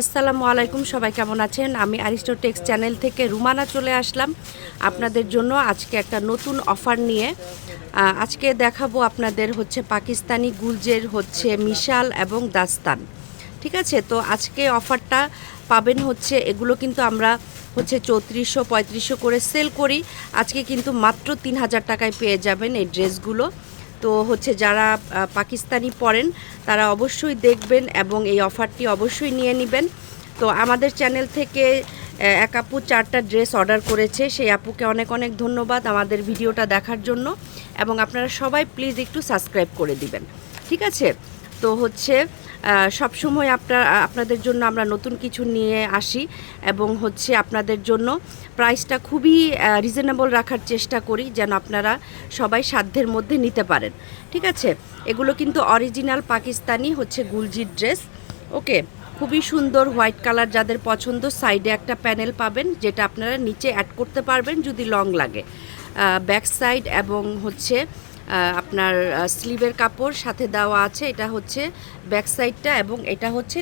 আসসালামু আলাইকুম, সবাই কেমন আছেন? আমি অ্যারিস্টোটেক্স চ্যানেল থেকে রুমানা চলে আসলাম আপনাদের জন্য আজকে একটা নতুন অফার নিয়ে। আজকে দেখাবো আপনাদের হচ্ছে পাকিস্তানি গুলজের হচ্ছে মিশাল এবং দাস্তান। ঠিক আছে, তো আজকে অফারটা পাবেন হচ্ছে এগুলো কিন্তু আমরা হচ্ছে 3400-3500 করে সেল করি। আজকে কিন্তু মাত্র 3000 টাকায় পেয়ে যাবেন এই ড্রেসগুলো। তো হচ্ছে যারা পাকিস্তানি পরেন তারা অবশ্যই দেখবেন এবং এই অফারটি অবশ্যই নিয়ে নেবেন। তো আমাদের চ্যানেল থেকে এক আপু 4টা ড্রেস অর্ডার করেছে, সেই আপুকে অনেক অনেক ধন্যবাদ আমাদের ভিডিওটা দেখার জন্য। এবং আপনারা সবাই প্লিজ একটু সাবস্ক্রাইব করে দিবেন, ঠিক আছে? তো হচ্ছে সবসময় আপনাদের জন্য আমরা নতুন কিছু নিয়ে আসি এবং হচ্ছে আপনাদের জন্য প্রাইসটা খুবই রিজনেবল রাখার চেষ্টা করি যেন আপনারা সবাই সাধ্যের মধ্যে নিতে পারেন, ঠিক আছে? এগুলো কিন্তু অরিজিনাল পাকিস্তানি হচ্ছে গুলজির ড্রেস। ওকে, খুবই সুন্দর হোয়াইট কালার, যাদের পছন্দ সাইডে একটা প্যানেল পাবেন যেটা আপনারা নিচে অ্যাড করতে পারবেন যদি লং লাগে। ব্যাক সাইড এবং হচ্ছে আপনার স্লিভের কাপড় সাথে দেওয়া আছে, এটা হচ্ছে ব্যাক সাইডটা এবং এটা হচ্ছে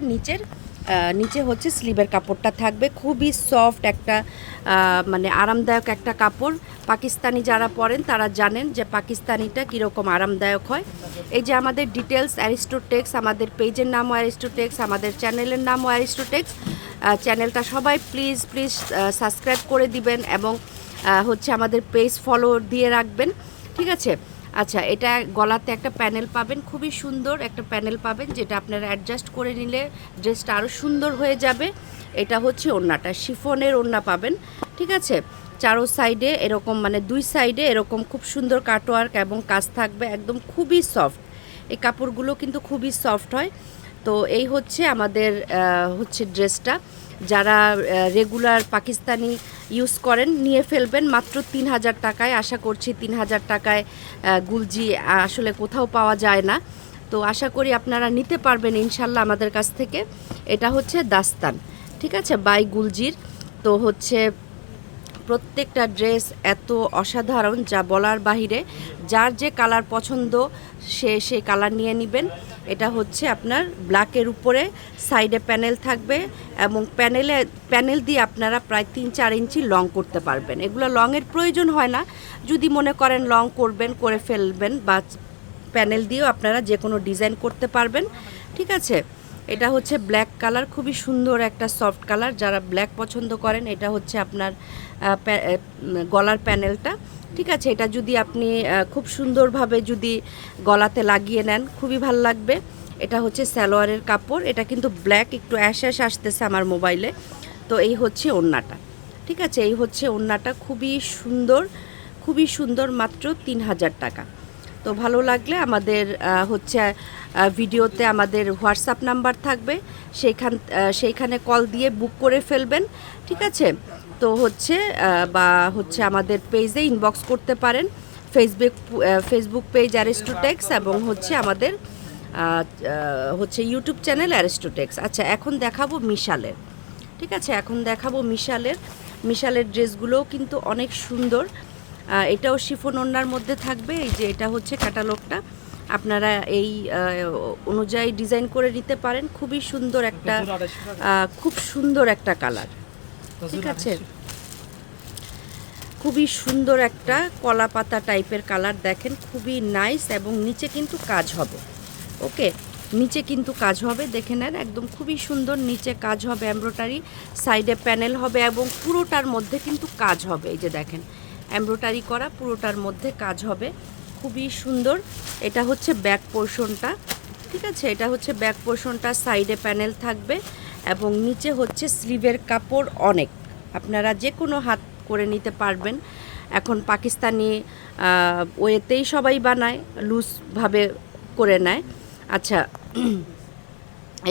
নিচে হচ্ছে স্লিভের কাপড়টা থাকবে। খুবই সফট একটা মানে আরামদায়ক একটা কাপড়। পাকিস্তানি যারা পরেন তারা জানেন যে পাকিস্তানিটা কীরকম আরামদায়ক হয়। এই যে আমাদের ডিটেলস অ্যারিস্টোটেক্স, আমাদের পেজের নামও অ্যারিস্টোটেক্স, আমাদের চ্যানেলের নামও অ্যারিস্টোটেক্স। চ্যানেলটা সবাই প্লিজ প্লিজ সাবস্ক্রাইব করে দিবেন এবং হচ্ছে আমাদের পেজ ফলো দিয়ে রাখবেন, ঠিক আছে? আচ্ছা, এটা গলাতে একটা প্যানেল পাবেন, খুবই সুন্দর একটা প্যানেল পাবেন যেটা আপনারা অ্যাডজাস্ট করে নিলে ড্রেসটা আরও সুন্দর হয়ে যাবে। এটা হচ্ছে ওড়নাটা, শিফনের ওড়না পাবেন, ঠিক আছে? চারো সাইডে এরকম মানে দুই সাইডে এরকম খুব সুন্দর কাটওয়ার্ক এবং কাজ থাকবে, একদম খুবই সফট। এই কাপড়গুলো কিন্তু খুবই সফট হয়। তো এই হচ্ছে আমাদের হচ্ছে ড্রেসটা। যারা রেগুলার পাকিস্তানি ইউজ করেন নিয়ে ফেলবেন মাত্র 3000 টাকায়। আশা করছি 3000 টাকায় গুলজি আসলে কোথাও পাওয়া যায় না। তো আশা করি আপনারা নিতে পারবেন ইনশাল্লাহ আমাদের কাছ থেকে। এটা হচ্ছে দাস্তান, ঠিক আছে, বাই গুলজির। তো হচ্ছে প্রত্যেকটা ড্রেস এত অসাধারণ যা বলার বাহিরে। যার যে কালার পছন্দ সেই কালার নিয়ে নেবেন। এটা হচ্ছে আপনার ব্ল্যাকের উপরে সাইডে প্যানেল থাকবে এবং প্যানেল দিয়ে আপনারা প্রায় 3-4 ইঞ্চি লং করতে পারবেন। এগুলো লংয়ের প্রয়োজন হয় না, যদি মনে করেন লং করবেন করে ফেলবেন, বা প্যানেল দিয়েও আপনারা যে কোনো ডিজাইন করতে পারবেন, ঠিক আছে? এটা হচ্ছে ব্ল্যাক কালার, খুবই সুন্দর একটা সফট কালার। যারা ব্ল্যাক পছন্দ করেন এটা হচ্ছে আপনার গলার প্যানেলটা, ঠিক আছে? এটা যদি আপনি খুব সুন্দরভাবে যদি গলাতে লাগিয়ে নেন খুবই ভাল লাগবে। এটা হচ্ছে সালোয়ারের কাপড়, এটা কিন্তু ব্ল্যাক, একটু অ্যাশ অ্যাশ আসতেছে আমার মোবাইলে। তো এই হচ্ছে ওড়নাটা, ঠিক আছে? এই হচ্ছে ওড়নাটা, খুবই সুন্দর, মাত্র 3000 টাকা। তো ভালো লাগলে আমাদের হচ্ছে ভিডিওতে আমাদের হোয়াটসঅ্যাপ নাম্বার থাকবে, সেইখানে কল দিয়ে বুক করে ফেলবেন, ঠিক আছে? তো হচ্ছে বা হচ্ছে আমাদের পেজে ইনবক্স করতে পারেন। ফেসবুক পেজ অ্যারিস্টোটেক্স এবং হচ্ছে আমাদের হচ্ছে ইউটিউব চ্যানেল অ্যারিস্টোটেক্স। আচ্ছা, এখন দেখাবো মিশালের, ঠিক আছে? এখন দেখাবো মিশালের ড্রেসগুলোও কিন্তু অনেক সুন্দর। এটাও শিফন ওড়নার মধ্যে থাকবে। এই যে এটা হচ্ছে ক্যাটালগটা, আপনারা এই অনুযায়ী ডিজাইন করে নিতে পারেন। খুব সুন্দর একটা কালার, ঠিক আছে? খুবই সুন্দর একটা কলা পাতা টাইপের কালার, দেখেন খুবই নাইস। এবং নিচে কিন্তু কাজ হবে, ওকে, নিচে কিন্তু কাজ হবে, দেখে নেন, একদম খুবই সুন্দর। নিচে কাজ হবে এমব্রয়ডারি, সাইডে প্যানেল হবে এবং পুরোটার মধ্যে কিন্তু কাজ হবে। এই যে দেখেন এমব্রয়ডারি করা, পুরোটার মধ্যে কাজ হবে, খুবই সুন্দর। এটা হচ্ছে ব্যাক পোর্শনটা, ঠিক আছে? এটা হচ্ছে ব্যাক পোর্শনটা, সাইডে প্যানেল থাকবে এবং নিচে হচ্ছে স্লিভের কাপড় অনেক, আপনারা যে কোনো হাত করে নিতে পারবেন। এখন পাকিস্তানি ওয়েতেই সবাই বানায়, লুজভাবে করে নেয়। আচ্ছা,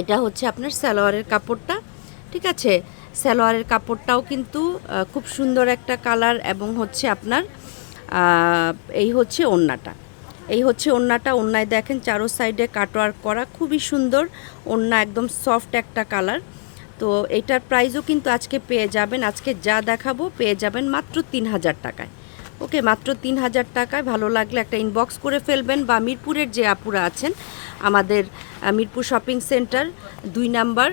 এটা হচ্ছে আপনার সালোয়ারের কাপড়টা, ঠিক আছে? সালোয়ারের কাপড়টাও কিন্তু খুব সুন্দর একটা কালার এবং হচ্ছে আপনার এই হচ্ছে ওড়নাটা। ওড়নায় দেখেন চারো সাইডে কাটওয়ার্ক করা, খুবই সুন্দর ওড়না, একদম সফট একটা কালার। তো এটার প্রাইসও কিন্তু আজকে পেয়ে যাবেন, আজকে যা দেখাবো পেয়ে যাবেন মাত্র 3000 টাকায়। ওকে, মাত্র 3000 টাকায়। ভালো লাগলে একটা ইনবক্স করে ফেলবেন, বা মিরপুরের যে আপুরা আছেন আমাদের মিরপুর শপিং সেন্টার 2 নাম্বার,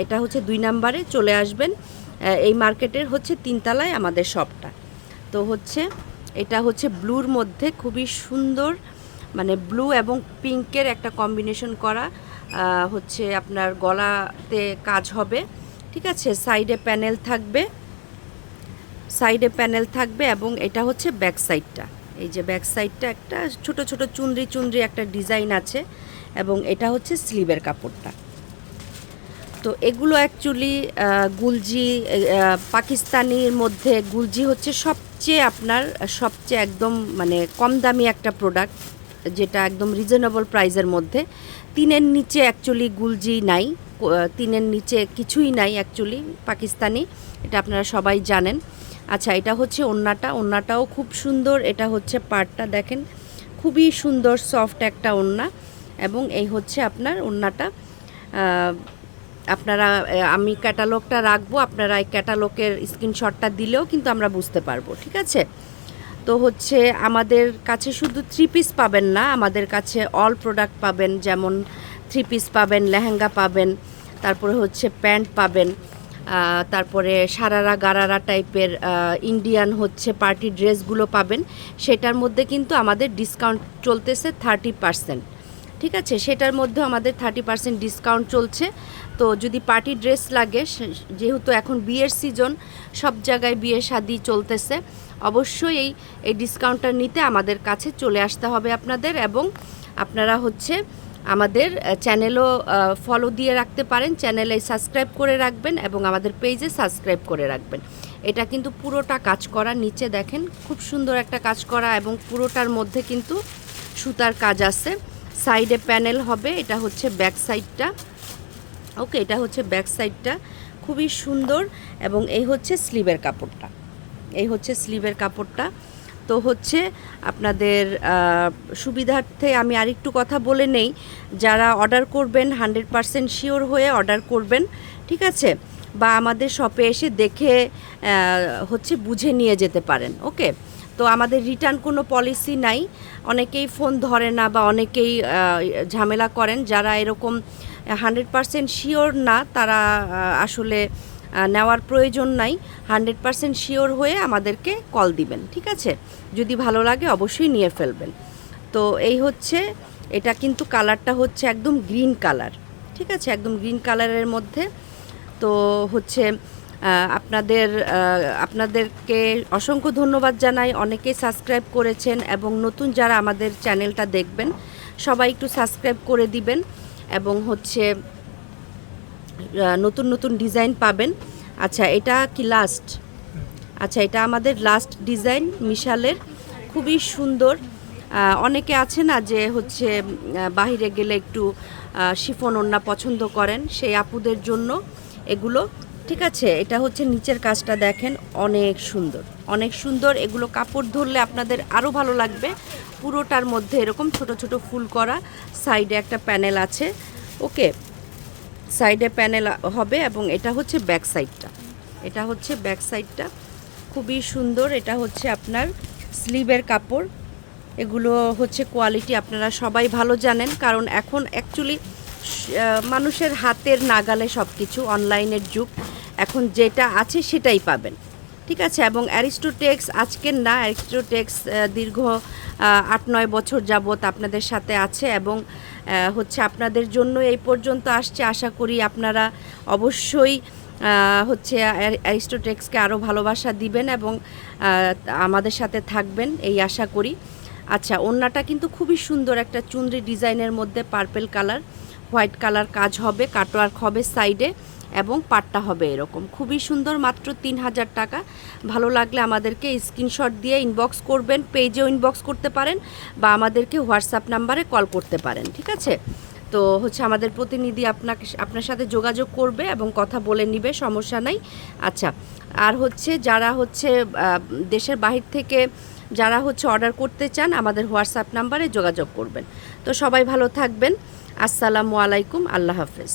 এটা হচ্ছে 2 নাম্বারে চলে আসবেন। এই মার্কেটের হচ্ছে 3 তলায় আমাদের শপটা। তো হচ্ছে এটা হচ্ছে ব্লুর মধ্যে খুবই সুন্দর, মানে ব্লু এবং পিঙ্কের একটা কম্বিনেশন করা, হচ্ছে আপনার গলাতে কাজ হবে, ঠিক আছে। সাইডে প্যানেল থাকবে এবং এটা হচ্ছে ব্যাক সাইডটা। এই যে ব্যাক সাইডটা একটা ছোট ছোট চুনরি একটা ডিজাইন আছে, এবং এটা হচ্ছে স্লিভের কাপড়টা। তো এগুলো অ্যাকচুয়ালি গুলজি, পাকিস্তানির মধ্যে গুলজি হচ্ছে সবচেয়ে একদম মানে কম দামি একটা প্রোডাক্ট, যেটা একদম রিজনেবল প্রাইসের মধ্যে। 3-এর নিচে অ্যাকচুয়ালি গুলজি নাই, 3-এর নিচে কিছুই নাই অ্যাকচুয়ালি পাকিস্তানি, এটা আপনারা সবাই জানেন। আচ্ছা, এটা হচ্ছে ওড়নাটাও খুব সুন্দর। এটা হচ্ছে পাড়টা দেখেন, খুবই সুন্দর সফট একটা ওড়না, এবং এই হচ্ছে আপনার ওড়নাটা। আমি ক্যাটালগটা রাখবো, আপনারা এই ক্যাটালগের স্ক্রিনশটটা দিলেও কিন্তু আমরা বুঝতে পারবো, ঠিক আছে। তো হচ্ছে আমাদের কাছে শুধু 3 পিস পাবেন না, আমাদের কাছে অল প্রোডাক্ট পাবেন, যেমন 3 পিস পাবেন, লেহেঙ্গা পাবেন, তারপরে হচ্ছে প্যান্ট পাবেন, তারপরে সারারা গারারা টাইপের ইন্ডিয়ান হচ্ছে পার্টি ড্রেসগুলো পাবেন। সেটার মধ্যে কিন্তু আমাদের ডিসকাউন্ট চলতেছে 30%, ঠিক আছে। সেটার মধ্যে আমাদের 30% ডিসকাউন্ট চলছে। তো যদি পার্টি ড্রেস লাগে, যেহেতু এখন বিয়ের সিজন, সব জায়গায় বিয়ে শাদি চলতেছে, অবশ্যই এই ডিসকাউন্টটা নিতে আমাদের কাছে চলে আসতে হবে আপনাদের। এবং আপনারা হচ্ছে আমাদের চ্যানেলও ফলো দিয়ে রাখতে পারেন, চ্যানেলে সাবস্ক্রাইব করে রাখবেন এবং আমাদের পেজে সাবস্ক্রাইব করে রাখবেন। এটা কিন্তু পুরোটা কাজ করা, নিচে দেখেন খুব সুন্দর একটা কাজ করা, এবং পুরোটার মধ্যে কিন্তু সুতার কাজ আছে। সাইডে প্যানেল হবে, এটা হচ্ছে ব্যাক সাইডটা। ওকে, এটা হচ্ছে ব্যাক সাইডটা, খুবই সুন্দর। এবং এই হচ্ছে স্লিভের কাপড়টা। তো হচ্ছে আপনাদের সুবিধার্থে আমি আরেকটু কথা বলে নেই, যারা অর্ডার করবেন 100% শিওর হয়ে অর্ডার করবেন, ঠিক আছে, বা আমাদের শপে এসে দেখে হচ্ছে বুঝে নিয়ে যেতে পারেন। ওকে, তো আমাদের রিটার্ন কোনো পলিসি নাই। অনেকেই ফোন ধরে না, বা অনেকেই ঝামেলা করেন, যারা এরকম 100% শিওর না, তারা আসলে নেওয়ার প্রয়োজন নাই। 100% শিওর হয়ে আমাদেরকে কল দিবেন, ঠিক আছে। যদি ভালো লাগে অবশ্যই নিয়ে ফেলবেন। তো এই হচ্ছে, এটা কিন্তু কালারটা হচ্ছে একদম গ্রিন কালার, ঠিক আছে, একদম গ্রিন কালারের মধ্যে। তো হচ্ছে আপনাদেরকে অসংখ্য ধন্যবাদ জানাই, অনেকেই সাবস্ক্রাইব করেছেন, এবং নতুন যারা আমাদের চ্যানেলটা দেখবেন সবাই একটু সাবস্ক্রাইব করে দিবেন, এবং হচ্ছে নতুন নতুন ডিজাইন পাবেন। আচ্ছা, এটা কি লাস্ট? আচ্ছা, এটা আমাদের লাস্ট ডিজাইন মিশালের, খুবই সুন্দর। অনেকে আছে না যে হচ্ছে বাহিরে গেলে একটু শিফন ওড়না পছন্দ করেন, সেই আপুদের জন্য এগুলো, ঠিক আছে। এটা হচ্ছে নিচের কাজটা দেখেন, অনেক সুন্দর। এগুলো কাপড় ধরলে আপনাদের আরও ভালো লাগবে। পুরোটার মধ্যে এরকম ছোট ছোট ফুল করা, সাইডে একটা প্যানেল আছে। ওকে, সাইডে প্যানেল হবে, এবং এটা হচ্ছে ব্যাক সাইডটা, খুবই সুন্দর। এটা হচ্ছে আপনার স্লিভের কাপড়। এগুলো হচ্ছে কোয়ালিটি আপনারা সবাই ভালো জানেন, কারণ এখন অ্যাকচুয়ালি মানুষের হাতের নাগালে সব কিছু, অনলাইনের যুগ, এখন যেটা আছে সেটাই পাবেন, ঠিক আছে। এবং অ্যারিস্টোটেক্স আজকের না, অ্যারিস্টোটেক্স দীর্ঘ 8-9 বছর যাবত আপনাদের সাথে আছে, এবং হচ্ছে আপনাদের জন্য এই পর্যন্ত আসছে। আশা করি আপনারা অবশ্যই হচ্ছে অ্যারিস্টোটেক্সকে আরও ভালোবাসা দিবেন, এবং আমাদের সাথে থাকবেন, এই আশা করি। আচ্ছা, ওড়নাটা কিন্তু খুবই সুন্দর, একটা চুনরি ডিজাইনের মধ্যে পার্পল কালার, হোয়াইট কালার কাজ হবে, কাটওয়ার্ক হবে সাইডে, এবং পাটটা হবে এরকম, খুবই সুন্দর। মাত্র 3000 টাকা। ভালো লাগলে আমাদেরকে স্ক্রিনশট দিয়ে ইনবক্স করবেন, পেজেও ইনবক্স করতে পারেন, বা আমাদেরকে হোয়াটসঅ্যাপ নাম্বারে কল করতে পারেন, ঠিক আছে। তো হচ্ছে আমাদের প্রতিনিধি আপনার সাথে যোগাযোগ করবে এবং কথা বলে নিবে, সমস্যা নাই। আচ্ছা, আর হচ্ছে যারা হচ্ছে দেশের বাহির থেকে যারা হচ্ছে অর্ডার করতে চান, আমাদের হোয়াটসঅ্যাপ নাম্বারে যোগাযোগ করবেন। তো সবাই ভালো থাকবেন। আসসালামু আলাইকুম, আল্লাহ হাফেজ।